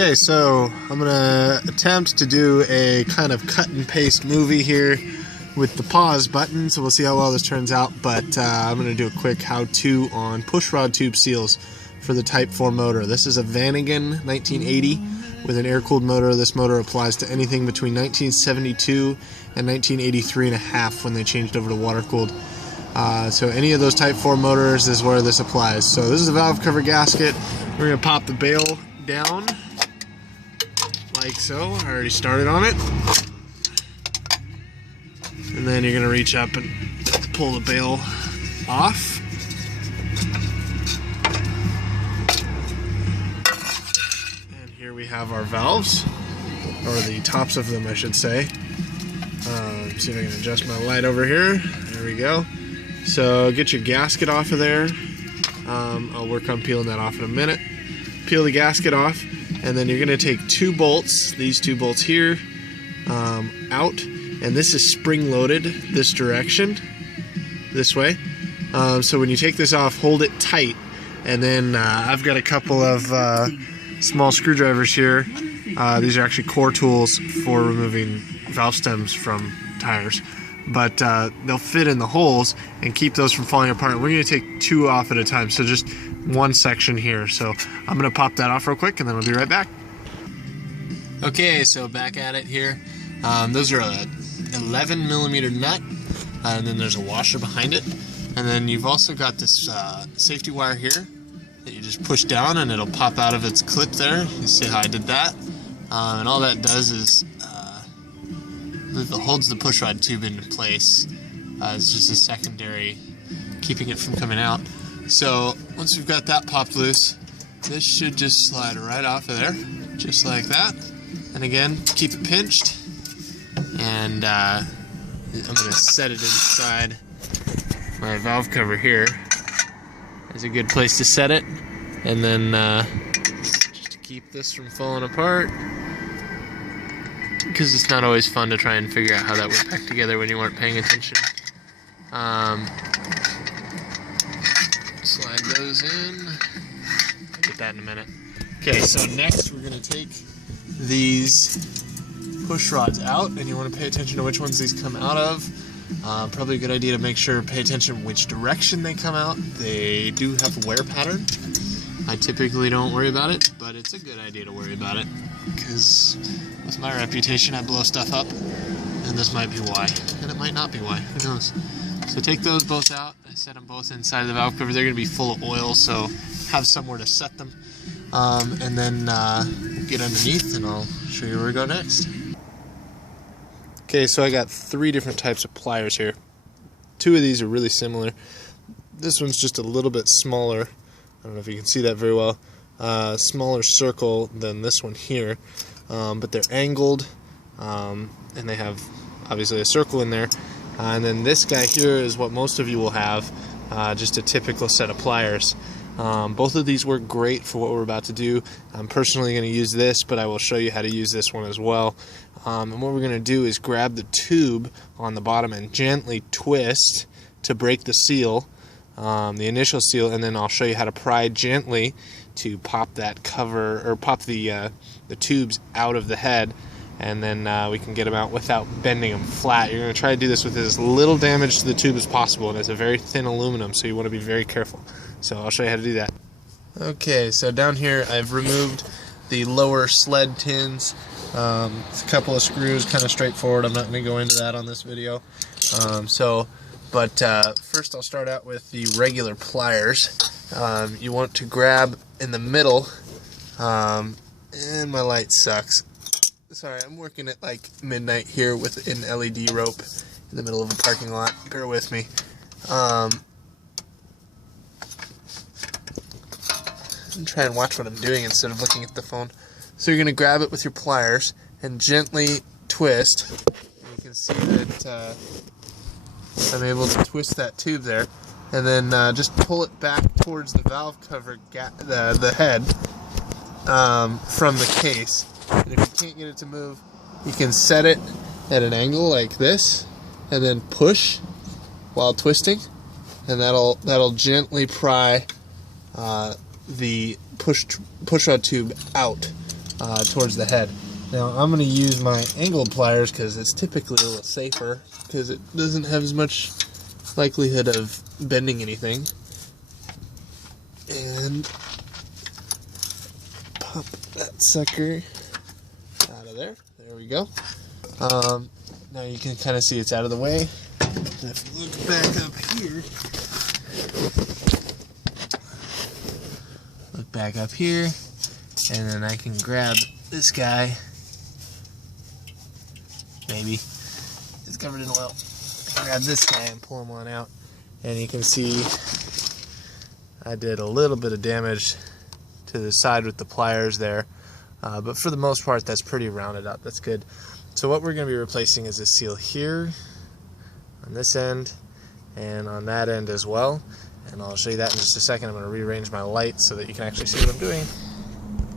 Okay, so I'm gonna attempt to do a kind of cut and paste movie here with the pause button, so we'll see how well this turns out, but I'm gonna do a quick how-to on pushrod tube seals for the Type 4 motor. This is a Vanagon 1980 with an air-cooled motor. This motor applies to anything between 1972 and 1983.5 when they changed over to water-cooled. So any of those Type 4 motors is where this applies. So this is a valve cover gasket. We're gonna pop the bail down like so. I already started on it. And then you're gonna reach up and pull the bail off. And here we have our valves, or the tops of them I should say. See if I can adjust my light over here. There we go. So get your gasket off of there. I'll work on peeling that off in a minute. Peel the gasket off, and then you're going to take two bolts, these two bolts here, out, and this is spring loaded this direction, this way. So when you take this off, hold it tight, and then I've got a couple of small screwdrivers here. These are actually core tools for removing valve stems from tires, but they'll fit in the holes and keep those from falling apart. We're going to take two off at a time, so just one section here. So I'm going to pop that off real quick and then we'll be right back. Okay, so back at it here. Those are a 11mm nut, and then there's a washer behind it, and then you've also got this safety wire here that you just push down and it'll pop out of its clip there. You see how I did that? And all that does is it holds the pushrod tube into place. It's just a secondary keeping it from coming out. So once we've got that popped loose, this should just slide right off of there, just like that. And again, keep it pinched, and I'm going to set it inside my valve cover here. It's a good place to set it, and then just to keep this from falling apart, because it's not always fun to try and figure out how that would pack together when you weren't paying attention. Slide those in. Get that in a minute. Okay, so next we're going to take these push rods out, and you want to pay attention to which ones these come out of. Probably a good idea to make sure, pay attention which direction they come out. They do have a wear pattern. I typically don't worry about it, but it's a good idea to worry about it, because with my reputation I blow stuff up, and this might be why, and it might not be why, who knows. So take those both out. I set them both inside the valve cover. They're going to be full of oil, so have somewhere to set them. And then we'll get underneath and I'll show you where we go next. Okay, so I got three different types of pliers here. Two of these are really similar. This one's just a little bit smaller. I don't know if you can see that very well. Smaller circle than this one here, but they're angled, and they have obviously a circle in there. And then this guy here is what most of you will have, just a typical set of pliers. Both of these work great for what we're about to do. I'm personally going to use this, but I will show you how to use this one as well. And what we're going to do is grab the tube on the bottom and gently twist to break the seal, the initial seal, and then I'll show you how to pry gently to pop that cover, or pop the tubes out of the head, and then we can get them out without bending them flat. You're going to try to do this with as little damage to the tube as possible, and it's a very thin aluminum, so you want to be very careful. So I'll show you how to do that. Okay, so down here I've removed the lower sled tins. A couple of screws, kind of straightforward. I'm not going to go into that on this video. First I'll start out with the regular pliers. You want to grab in the middle, and my light sucks. Sorry, I'm working at like midnight here with an LED rope in the middle of a parking lot. Bear with me. And try and watch what I'm doing instead of looking at the phone. So you're going to grab it with your pliers and gently twist. You can see that I'm able to twist that tube there, and then just pull it back towards the valve cover, the head, from the case. And if you can't get it to move, you can set it at an angle like this, and then push while twisting, and that'll gently pry the pushrod tube out towards the head. Now I'm going to use my angled pliers because it's typically a little safer because it doesn't have as much likelihood of bending anything. And pop that sucker out of there. There we go. Now you can kind of see it's out of the way. And if you look back up here, and then I can grab this guy. Maybe it's covered in oil. I can grab this guy and pull him on out, and you can see I did a little bit of damage to the side with the pliers there, but for the most part that's pretty rounded out. That's good. So what we're going to be replacing is a seal here on this end and on that end as well, and I'll show you that in just a second. I'm going to rearrange my light so that you can actually see what I'm doing.